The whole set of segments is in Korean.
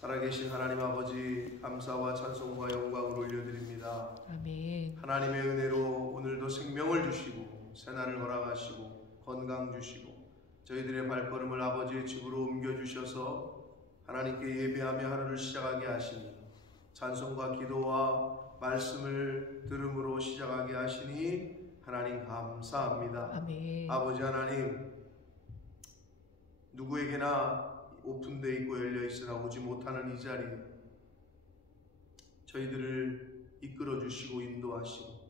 살아계신 하나님 아버지, 감사와 찬송과 영광을 올려드립니다. 아멘. 하나님의 은혜로 오늘도 생명을 주시고 새날을 허락하시고 건강 주시고 저희들의 발걸음을 아버지의 집으로 옮겨주셔서 하나님께 예배하며 하루를 시작하게 하시니, 찬송과 기도와 말씀을 들음으로 시작하게 하시니 하나님 감사합니다. 아멘. 아버지 하나님, 누구에게나 오픈되어 있고 열려있으나 오지 못하는 이 자리, 저희들을 이끌어 주시고 인도하시고,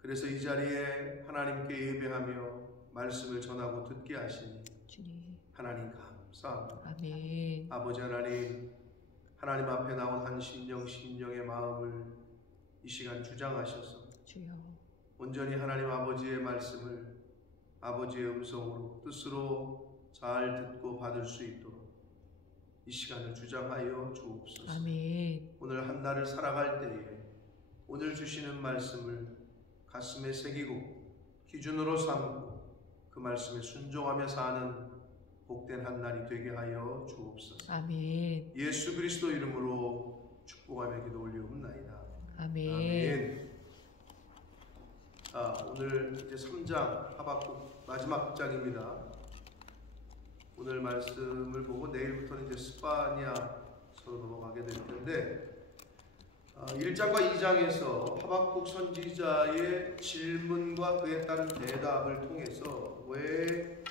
그래서 이 자리에 하나님께 예배하며 말씀을 전하고 듣게 하시니 주님 하나님 감사합니다. 아멘. 아버지 하나님, 하나님 앞에 나온 한 심령의 마음을 이 시간 주장하셔서 주여 온전히 하나님 아버지의 말씀을 아버지의 음성으로 뜻으로 잘 듣고 받을 수 있도록 이 시간을 주장하여 주옵소서. 아멘. 오늘 한 날을 살아갈 때에 오늘 주시는 말씀을 가슴에 새기고 기준으로 삼고 그 말씀에 순종하며 사는 복된 한 날이 되게 하여 주옵소서. 아멘. 예수 그리스도 이름으로 축복하며 기도 올리옵나이다. 아멘. 아멘. 오늘 이제 3장 하박국 마지막 장입니다. 오늘 말씀을 보고 내일부터는 이제 스파냐서로 넘어가게 될 텐데, 1장과 2장에서 하박국 선지자의 질문과 그에 따른 대답을 통해서 왜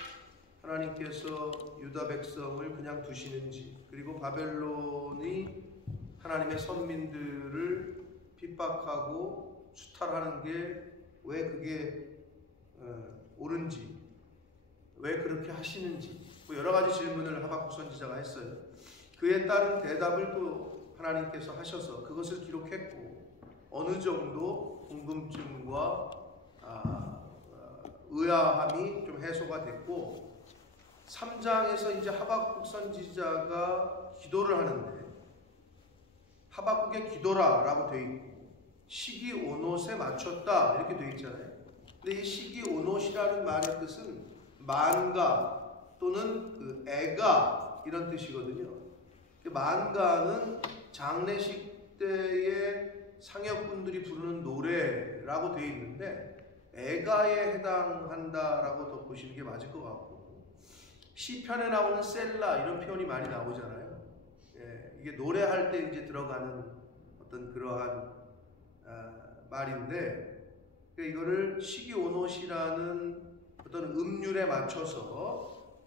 하나님께서 유다 백성을 그냥 두시는지, 그리고 바벨론이 하나님의 선민들을 핍박하고 수탈하는 게 왜 그게 옳은지, 왜 그렇게 하시는지, 여러 가지 질문을 하박국 선지자가 했어요. 그에 따른 대답을 또 하나님께서 하셔서 그것을 기록했고, 어느 정도 궁금증과 의아함이 좀 해소가 됐고, 3장에서 이제 하박국 선지자가 기도를 하는데, 하박국의 기도라라고 되어 있고 시기 오롯에 맞췄다 이렇게 되어 있잖아요. 근데 이 시기 오롯이라는 말의 뜻은 만가 또는 그 애가 이런 뜻이거든요. 만가는 장례식 때에 상역분들이 부르는 노래라고 되어 있는데 애가에 해당한다라고 더 보시는 게 맞을 것 같고, 시편에 나오는 셀라 이런 표현이 많이 나오잖아요. 이게 노래할 때 이제 들어가는 어떤 그러한 말인데, 이거를 시기 오롯이라는 어떤 음률에 맞춰서,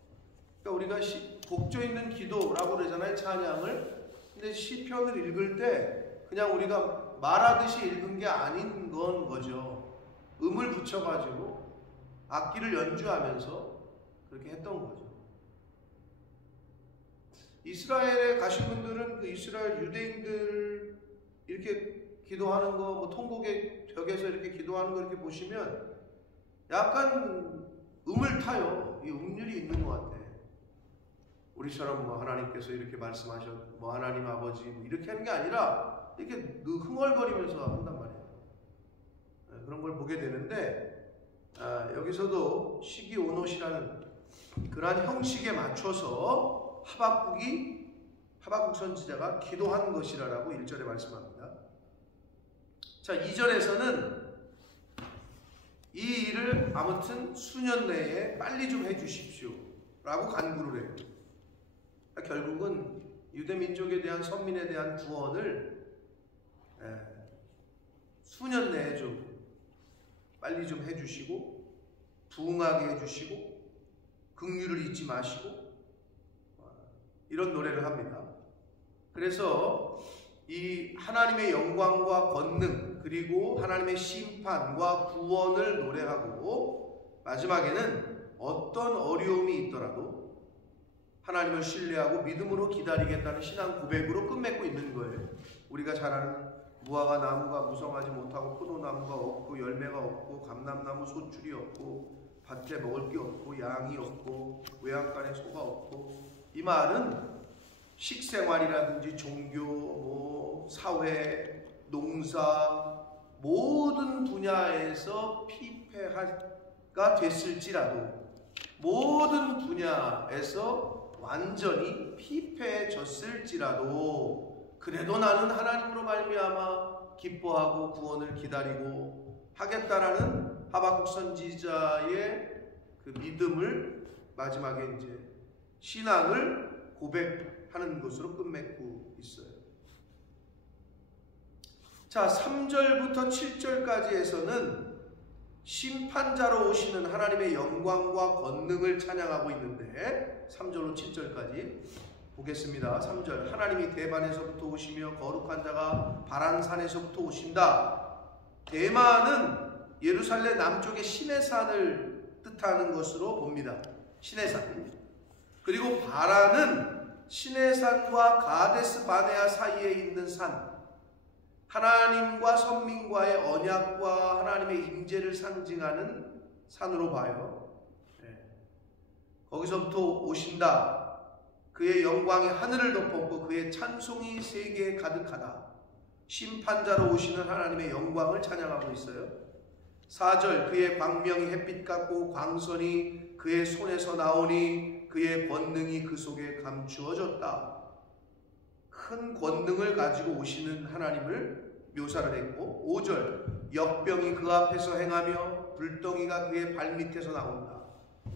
그러니까 우리가 곡조 있는 기도라고 그러잖아요, 찬양을. 근데 시편을 읽을 때 그냥 우리가 말하듯이 읽은 게 아닌 건 거죠. 음을 붙여가지고 악기를 연주하면서 그렇게 했던 거죠. 이스라엘에 가신 분들은 그 이스라엘 유대인들 이렇게 기도하는 거, 뭐 통곡의 벽에서 이렇게 기도하는 거 이렇게 보시면 약간 음을 타요. 이 음률이 있는 것 같아. 우리처럼 뭐 하나님께서 이렇게 말씀하셨, 뭐 하나님 아버지 뭐 이렇게 하는 게 아니라 이렇게 흥얼거리면서 한단 말이에요. 그런 걸 보게 되는데, 여기서도 시기 오롯이라는 그러한 형식에 맞춰서 하박국 선지자가 기도한 것이라고 1절에 말씀합니다. 자, 2절에서는 이 일을 아무튼 수년 내에 빨리 좀 해주십시오 라고 간구를 해요. 결국은 유대 민족에 대한 선민에 대한 구원을 수년 내에 좀 빨리 좀 해주시고 부응하게 해주시고 긍휼을 잊지 마시고 이런 노래를 합니다. 그래서 이 하나님의 영광과 권능, 그리고 하나님의 심판과 구원을 노래하고, 마지막에는 어떤 어려움이 있더라도 하나님을 신뢰하고 믿음으로 기다리겠다는 신앙 고백으로 끝맺고 있는 거예요. 우리가 잘 아는 무화과 나무가 무성하지 못하고 포도나무가 없고 열매가 없고 감람나무 소출이 없고 밭에 먹을 게 없고 양이 없고 외양간에 소가 없고, 이 말은 식생활이라든지 종교, 사회, 농사 모든 분야에서 피폐가 됐을지라도, 모든 분야에서 완전히 피폐해졌을지라도 그래도 나는 하나님으로 말미암아 기뻐하고 구원을 기다리고 하겠다라는 하박국 선지자의 그 믿음을 마지막에 이제 신앙을 고백하는 것으로 끝맺고 있어요. 자, 3절부터 7절까지에서는 심판자로 오시는 하나님의 영광과 권능을 찬양하고 있는데 3절로 7절까지 보겠습니다. 3절 하나님이 대만에서부터 오시며 거룩한 자가 바란산에서부터 오신다. 대만은 예루살렘 남쪽의 시내산을 뜻하는 것으로 봅니다. 시내산. 그리고 바란은 시내산과 가데스 바네아 사이에 있는 산, 하나님과 선민과의 언약과 하나님의 임재를 상징하는 산으로 봐요. 거기서부터 오신다. 그의 영광이 하늘을 덮었고 그의 찬송이 세계에 가득하다. 심판자로 오시는 하나님의 영광을 찬양하고 있어요. 4절 그의 광명이 햇빛 같고 광선이 그의 손에서 나오니 그의 권능이 그 속에 감추어졌다. 큰 권능을 가지고 오시는 하나님을 묘사를 했고 5절 역병이 그 앞에서 행하며 불덩이가 그의 발밑에서 나온다.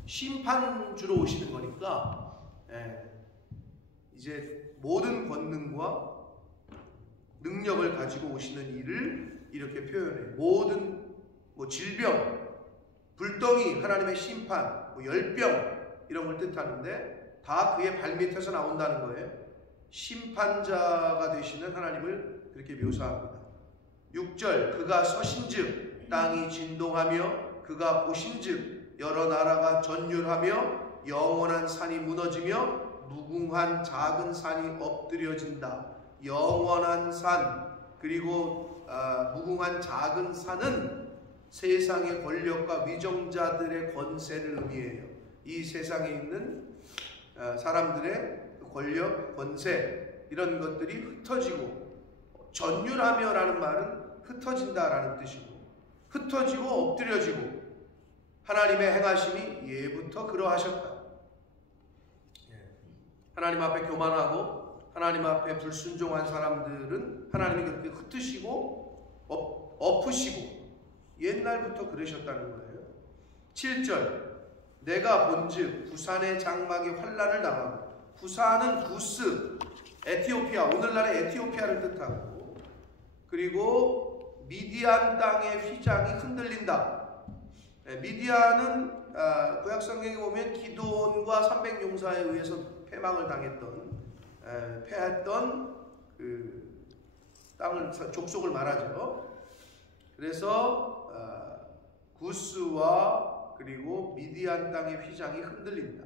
심판주로 오시는 거니까 이제 모든 권능과 능력을 가지고 오시는 일을 이렇게 표현해요. 모든 질병, 불덩이, 하나님의 심판, 열병 이런 걸 뜻하는데 다 그의 발밑에서 나온다는 거예요. 심판자가 되시는 하나님을 그렇게 묘사합니다. 6절 그가 서신즉 땅이 진동하며 그가 보신즉 여러 나라가 전율하며 영원한 산이 무너지며 무궁한 작은 산이 엎드려진다. 영원한 산 그리고 무궁한 작은 산은 세상의 권력과 위정자들의 권세를 의미해요. 이 세상에 있는 사람들의 권력, 권세 이런 것들이 흩어지고 전율하며 라는 말은 흩어진다라는 뜻이고 흩어지고 엎드려지고 하나님의 행하심이 예부터 그러하셨다. 하나님 앞에 교만하고 하나님 앞에 불순종한 사람들은 하나님이 그렇게 흩으시고 엎으시고 옛날부터 그러셨다는 거예요. 7절 내가 본즉 부산의 장막이 환난을 당하고 부산은 구스, 에티오피아, 오늘날의 에티오피아를 뜻하고 그리고 미디안 땅의 휘장이 흔들린다. 미디안은 구약성경에 보면 기드온과 300용사에 의해서 패망을 당했던 패했던 그 땅을 족속을 말하죠. 그래서 구스와 그리고 미디안 땅의 휘장이 흔들린다.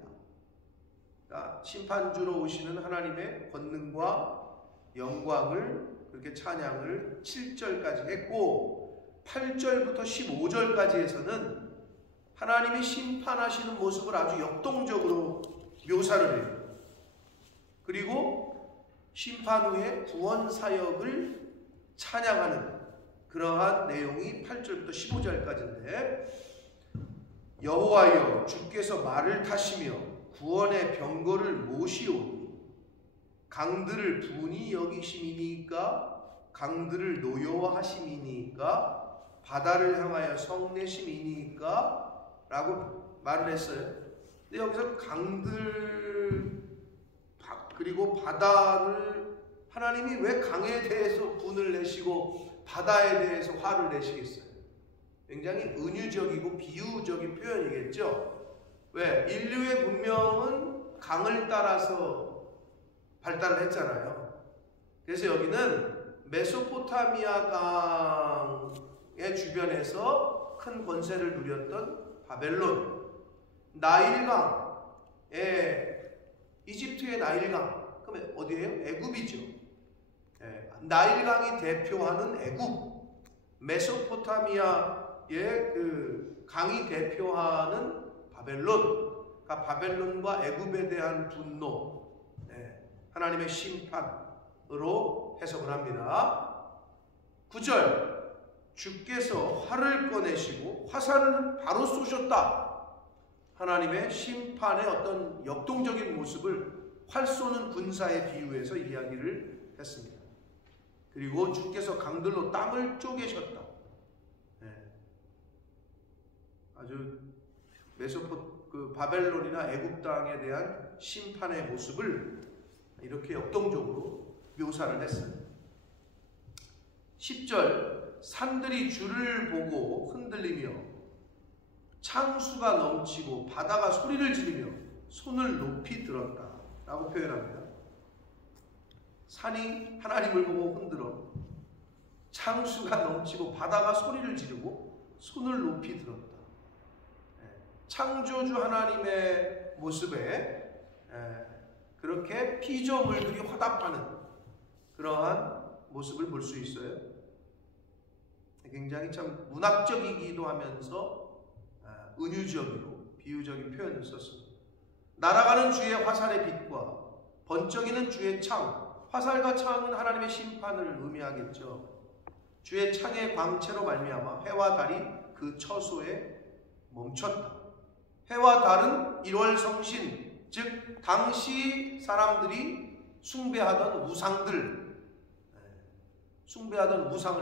그러니까 심판주로 오시는 하나님의 권능과 영광을 그렇게 찬양을 7절까지 했고 8절부터 15절까지에서는 하나님이 심판하시는 모습을 아주 역동적으로 묘사를 해요. 그리고 심판 후에 구원 사역을 찬양하는 그러한 내용이 8절부터 15절까지인데 여호와여 주께서 말을 타시며 구원의 병거를 모시오니 강들을 분이 여기심이니까 강들을 노여워하심이니까 바다를 향하여 성내심이니까 라고 말을 했어요. 근데 여기서 강들 그리고 바다를 하나님이 왜 강에 대해서 분을 내시고 바다에 대해서 화를 내시겠어요? 굉장히 은유적이고 비유적인 표현이겠죠. 왜? 인류의 문명은 강을 따라서 발달을 했잖아요. 그래서 여기는 메소포타미아 강의 주변에서 큰 권세를 누렸던 바벨론, 나일강의 이집트의 나일강, 그러면 어디예요? 애굽이죠. 나일강이 대표하는 애굽, 메소포타미아의 그 강이 대표하는 바벨론, 그러니까 바벨론과 애굽에 대한 분노, 하나님의 심판으로 해석을 합니다. 9절 주께서 활을 꺼내시고 화살을 바로 쏘셨다. 하나님의 심판의 어떤 역동적인 모습을 활 쏘는 군사에 비유해서 이야기를 했습니다. 그리고 주께서 강들로 땅을 쪼개셨다. 아주 바벨론이나 애굽 땅에 대한 심판의 모습을 이렇게 역동적으로 묘사를 했어요. 10절, 산들이 주를 보고 흔들리며 창수가 넘치고 바다가 소리를 지르며 손을 높이 들었다 라고 표현합니다. 산이 하나님을 보고 흔들어 창수가 넘치고 바다가 소리를 지르고 손을 높이 들었다. 창조주 하나님의 모습에 그렇게 피조물들이 화답하는 그러한 모습을 볼 수 있어요. 굉장히 참 문학적이기도 하면서 은유적이고 비유적인 표현을 썼습니다. 날아가는 주의 화살의 빛과 번쩍이는 주의 창, 화살과 창은 하나님의 심판을 의미하겠죠. 주의 창의 광채로 말미암아 해와 달이 그 처소에 멈췄다. 해와 달은 1월 성신, 즉 당시 사람들이 숭배하던 우상을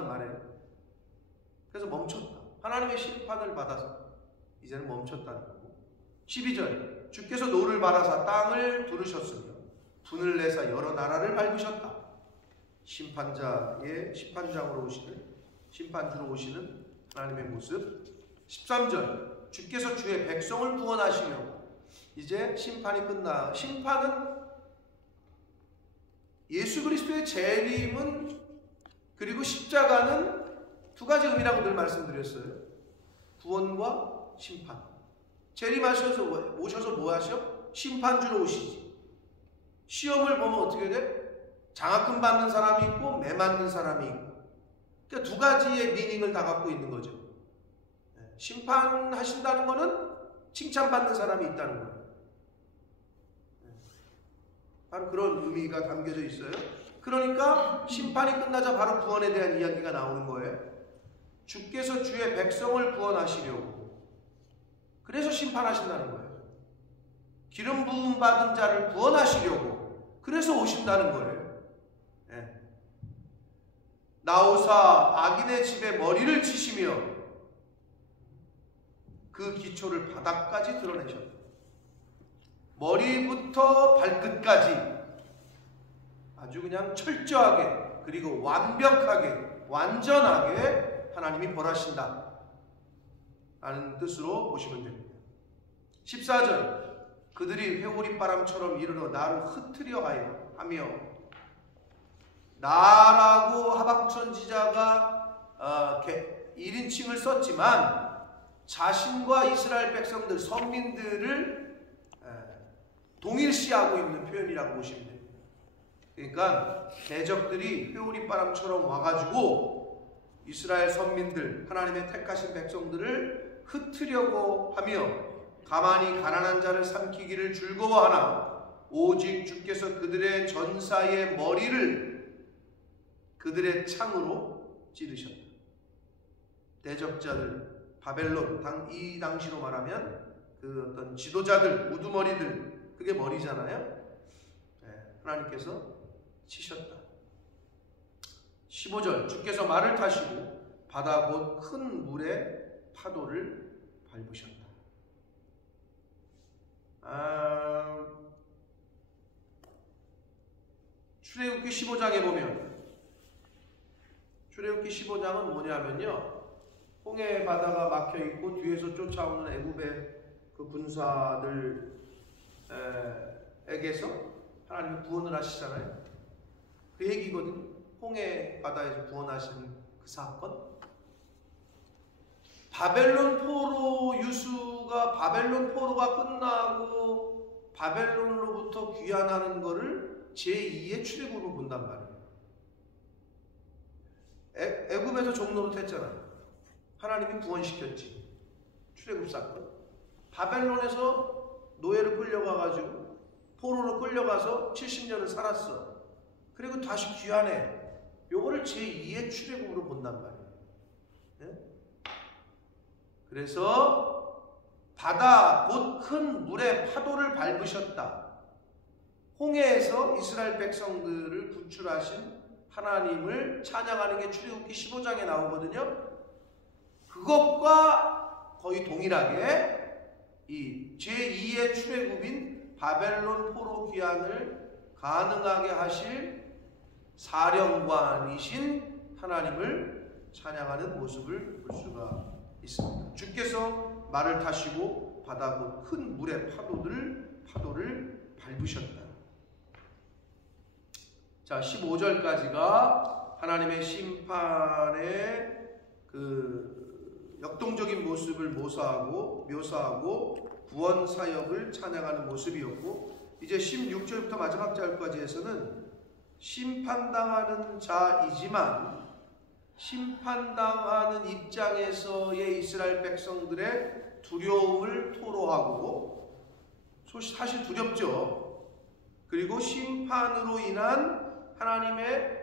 말해요. 그래서 멈췄다. 하나님의 심판을 받아서 이제는 멈췄다는 거고. 12절, 주께서 노를 바라사 땅을 두르셨으며 분을 내사 여러 나라를 밟으셨다. 심판장으로 오시는, 심판주로 오시는 하나님의 모습. 13절, 주께서 주의 백성을 구원하시려고. 이제 심판이 끝나. 심판은 예수 그리스도의 재림은 그리고 십자가는 두 가지 의미라고 늘 말씀드렸어요. 구원과 심판. 재림하셔서 오셔서 뭐 하셔? 심판주로 오시지. 시험을 보면 어떻게 돼? 장학금 받는 사람이 있고 매 맞는 사람이 있고. 그러니까 두 가지의 미닝을 다 갖고 있는 거죠. 심판하신다는 것은 칭찬받는 사람이 있다는 거예요. 바로 그런 의미가 담겨져 있어요. 그러니까 심판이 끝나자 바로 구원에 대한 이야기가 나오는 거예요. 주께서 주의 백성을 구원하시려고. 그래서 심판하신다는 거예요. 기름 부음 받은 자를 구원하시려고. 그래서 오신다는 거예요. 나오사 악인의 집에 머리를 치시며 그 기초를 바닥까지 드러내셨다. 머리부터 발끝까지 아주 그냥 철저하게 그리고 완벽하게 완전하게 하나님이 벌하신다 라는 뜻으로 보시면 됩니다. 14절, 그들이 회오리바람처럼 이르러 나를 흩트려 하며. 나라고 하박국 선지자가 1인칭을 썼지만 자신과 이스라엘 백성들, 선민들을 동일시하고 있는 표현이라고 보시면 됩니다. 그러니까 대적들이 회오리바람처럼 와가지고 이스라엘 선민들, 하나님의 택하신 백성들을 흩으려고 하며 가만히 가난한 자를 삼키기를 즐거워하나 오직 주께서 그들의 전사의 머리를 그들의 창으로 찌르셨다. 대적자들, 바벨론, 이 당시로 말하면 그 어떤 지도자들, 우두머리들, 그게 머리잖아요. 하나님께서 치셨다. 15절, 주께서 말을 타시고 바다 곧 큰 물의 파도를 밟으셨다. 출애굽기 15장에 보면, 출애굽기 15장은 뭐냐면요, 홍해 바다가 막혀 있고 뒤에서 쫓아오는 애굽의 그 군사들에게서 하나님이 구원을 하시잖아요. 그 얘기거든요. 홍해 바다에서 구원하시는 그 사건. 바벨론 포로 유수가, 바벨론 포로가 끝나고 바벨론으로부터 귀환하는 거를 제2의 출애굽으로 본단 말이에요. 애굽에서 종노릇 했잖아요. 하나님이 구원시켰지. 출애굽 사건. 바벨론에서 노예로 끌려가가지고 포로로 끌려가서 70년을 살았어. 그리고 다시 귀환해. 요거를 제2의 출애굽으로 본단 말이에요. 네? 그래서 바다 곧 큰 물의 파도를 밟으셨다. 홍해에서 이스라엘 백성들을 구출하신 하나님을 찬양하는 게 출애굽기 15장에 나오거든요. 그것과 거의 동일하게 이 제2의 출애굽인 바벨론 포로 귀환을 가능하게 하실 사령관이신 하나님을 찬양하는 모습을 볼 수가 있습니다. 주께서 말을 타시고 바다 곧 큰 물의 파도를 밟으셨다. 자, 15절까지가 하나님의 심판의 그 역동적인 모습을 묘사하고 구원 사역을 찬양하는 모습이었고, 이제 16절부터 마지막 절까지 해서는 심판당하는 자이지만 심판당하는 입장에서의 이스라엘 백성들의 두려움을 토로하고, 사실 두렵죠. 그리고 심판으로 인한 하나님의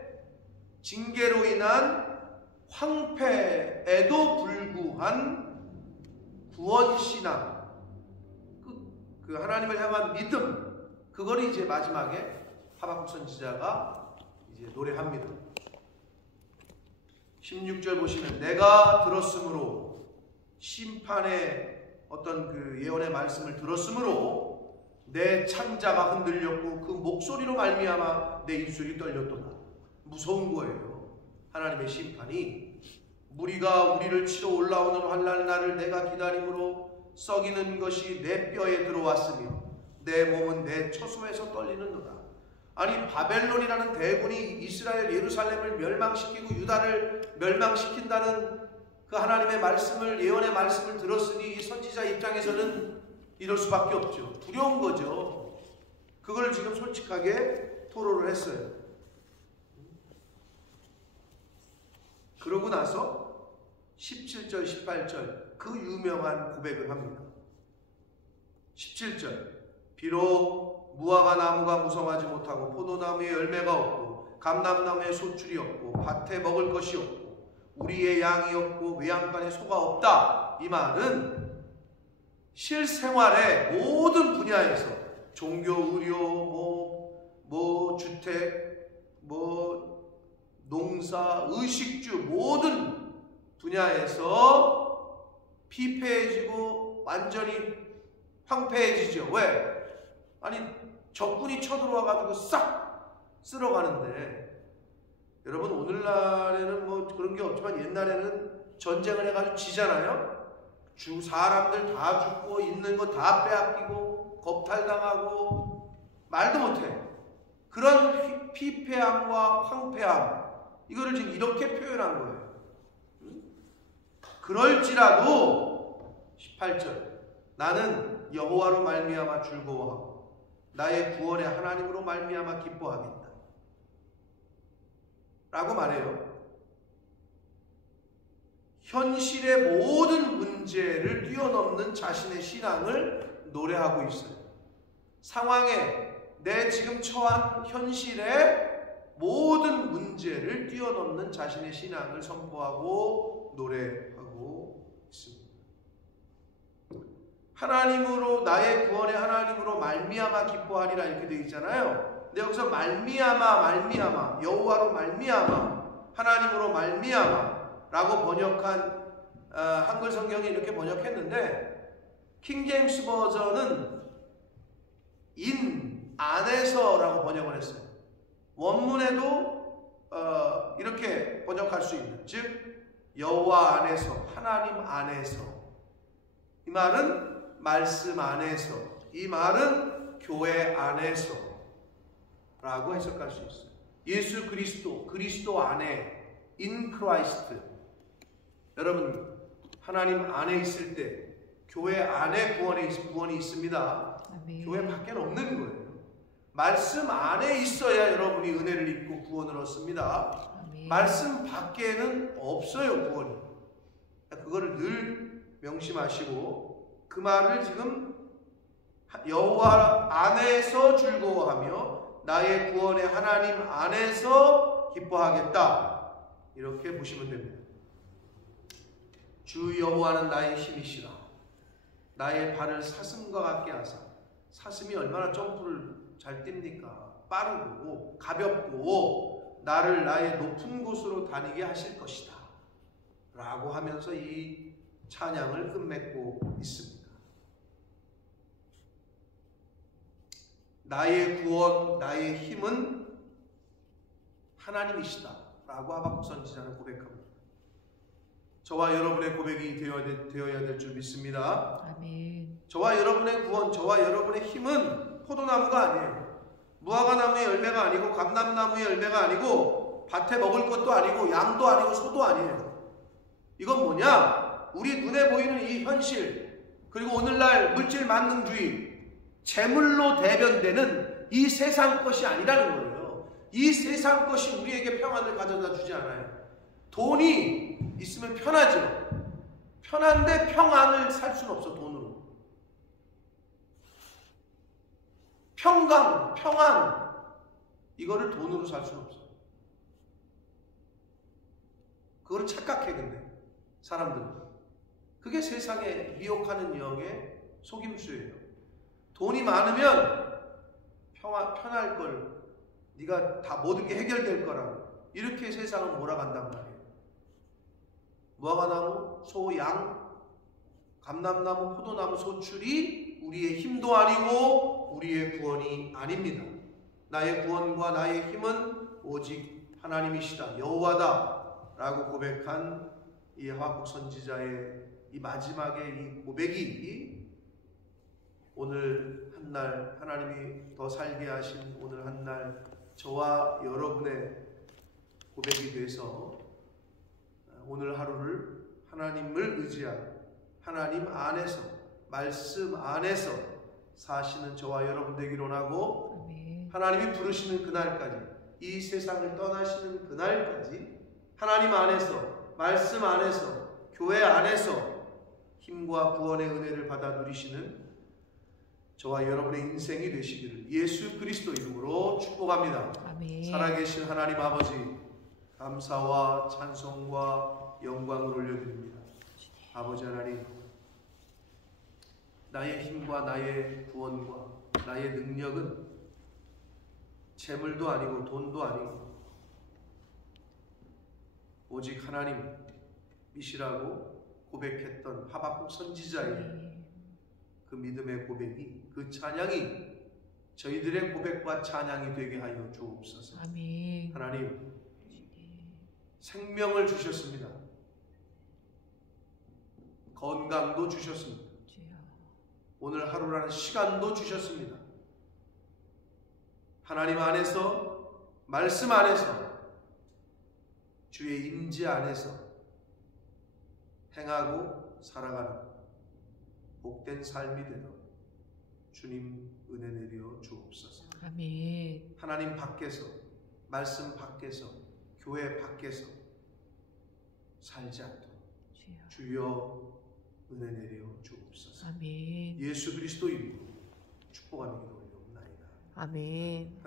징계로 인한 황폐에도 불구한 구원신앙, 그 하나님을 향한 믿음, 그걸 이제 마지막에 하박국 선지자가 이제 노래합니다. 16절 보시면 내가 들었으므로, 심판의 어떤 그 예언의 말씀을 들었으므로 내 창자가 흔들렸고 그 목소리로 말미암아 내 입술이 떨렸도다. 무서운 거예요. 하나님의 심판이. 무리가 우리를 치러 올라오는 환난 날을 내가 기다림으로 썩이는 것이 내 뼈에 들어왔으며 내 몸은 내 처소에서 떨리는도다. 아니, 바벨론이라는 대군이 이스라엘 예루살렘을 멸망시키고 유다를 멸망시킨다는 그 하나님의 말씀을, 예언의 말씀을 들었으니 이 선지자 입장에서는 이럴 수밖에 없죠. 두려운 거죠. 그걸 지금 솔직하게 토로를 했어요. 그러고 나서 17절, 18절 그 유명한 고백을 합니다. 17절 비록 무화과 나무가 무성하지 못하고 포도나무에 열매가 없고 감람나무에 소출이 없고 밭에 먹을 것이 없고 우리의 양이 없고 외양간에 소가 없다. 이 말은 실생활의 모든 분야에서 종교, 의료, 주택, 농사, 의식주 모든 분야에서 피폐해지고 완전히 황폐해지죠. 왜? 아니, 적군이 쳐들어와가지고 싹 쓸어가는데, 여러분 오늘날에는 뭐 그런 게 없지만 옛날에는 전쟁을 해가지고 지잖아요. 사람들 다 죽고 있는 거 다 빼앗기고 겁탈당하고 말도 못해. 그런 피폐함과 황폐함, 이거를 지금 이렇게 표현한 거예요. 그럴지라도 18절 나는 여호와로 말미암아 즐거워하고 나의 구원의 하나님으로 말미암아 기뻐하겠다 라고 말해요. 현실의 모든 문제를 뛰어넘는 자신의 신앙을 노래하고 있어요. 상황에, 내 지금 처한 현실의 모든 문제를 뛰어넘는 자신의 신앙을 선포하고 노래하고 있습니다. 하나님으로, 나의 구원의 하나님으로 말미암아 기뻐하리라 이렇게 되어 있잖아요. 근데 여기서 말미암아, 여호와로 말미암아, 하나님으로 말미암아 라고 번역한 한글 성경이 이렇게 번역했는데, 킹제임스 버전은 in 안에서 라고 번역을 했어요. 원문에도 이렇게 번역할 수 있는, 즉 여호와 안에서, 하나님 안에서, 이 말은 말씀 안에서, 이 말은 교회 안에서 라고 해석할 수 있어요. 예수 그리스도 안에, in Christ. 여러분, 하나님 안에 있을 때 교회 안에 구원이 있습니다. 아멘. 교회 밖에는 없는 거예요. 말씀 안에 있어야 여러분이 은혜를 입고 구원을 얻습니다. 아멘. 말씀 밖에는 없어요, 구원이. 그거를 늘 명심하시고, 그 말을 지금 여호와 안에서 즐거워하며 나의 구원의 하나님 안에서 기뻐하겠다, 이렇게 보시면 됩니다. 주 여호와는 나의 힘이시라. 나의 발을 사슴과 같게 하사. 사슴이 얼마나 점프를 잘 뜁니까? 빠르고 가볍고 나를 나의 높은 곳으로 다니게 하실 것이다 라고 하면서 이 찬양을 끝맺고 있습니다. 나의 구원, 나의 힘은 하나님이시다 라고 하박국 선지자는 고백합니다. 저와 여러분의 고백이 되어야 될 줄 믿습니다. 아멘. 저와 여러분의 구원, 저와 여러분의 힘은 포도나무가 아니에요. 무화과나무의 열매가 아니고 감람나무의 열매가 아니고 밭에 먹을 것도 아니고 양도 아니고 소도 아니에요. 이건 뭐냐? 우리 눈에 보이는 이 현실, 그리고 오늘날 물질 만능주의, 재물로 대변되는 이 세상 것이 아니라는 거예요. 이 세상 것이 우리에게 평안을 가져다 주지 않아요. 돈이 있으면 편하죠. 편한데 평안을 살 수는 없어, 돈으로. 평강, 평안, 이거를 돈으로 살 수는 없어. 그거를 착각해, 근데 사람들은. 그게 세상에 미혹하는 영의 속임수예요. 돈이 많으면 편할 걸, 네가 다 모든 게 해결될 거라고 이렇게 세상은 몰아간단 말이에요. 무화과나무, 소, 양, 감람나무, 포도나무, 소출이 우리의 힘도 아니고 우리의 구원이 아닙니다. 나의 구원과 나의 힘은 오직 하나님이시다, 여호와다 라고 고백한 이 하박국 선지자의 이 마지막의 이 고백이 오늘 한날 하나님이 더 살게 하신 오늘 한날 저와 여러분의 고백이 돼서 오늘 하루를 하나님을 의지하고 하나님 안에서, 말씀 안에서 사시는 저와 여러분 되기를 원하고, 아멘. 하나님이 부르시는 그날까지, 이 세상을 떠나시는 그날까지 하나님 안에서, 말씀 안에서, 교회 안에서 힘과 구원의 은혜를 받아 누리시는 저와 여러분의 인생이 되시기를 예수 그리스도 이름으로 축복합니다. 아멘. 살아계신 하나님 아버지, 감사와 찬송과 영광을 올려드립니다. 아버지 하나님, 나의 힘과 나의 구원과 나의 능력은 재물도 아니고 돈도 아니고 오직 하나님이시라고 고백했던 하박국 선지자의 그 믿음의 고백이, 그 찬양이 저희들의 고백과 찬양이 되게 하여 주옵소서. 아멘. 하나님, 생명을 주셨습니다. 건강도 주셨습니다. 오늘 하루라는 시간도 주셨습니다. 하나님 안에서, 말씀 안에서, 주의 임재 안에서 행하고 살아가는 복된 삶이 되도록 주님 은혜 내려 주옵소서. 아멘. 하나님 밖에서, 말씀 밖에서, 교회 밖에서 살지 않도록 주여 은혜 내려 주옵소서. 아멘. 예수 그리스도 이름으로 축복하며 기도드리옵나이다. 아멘.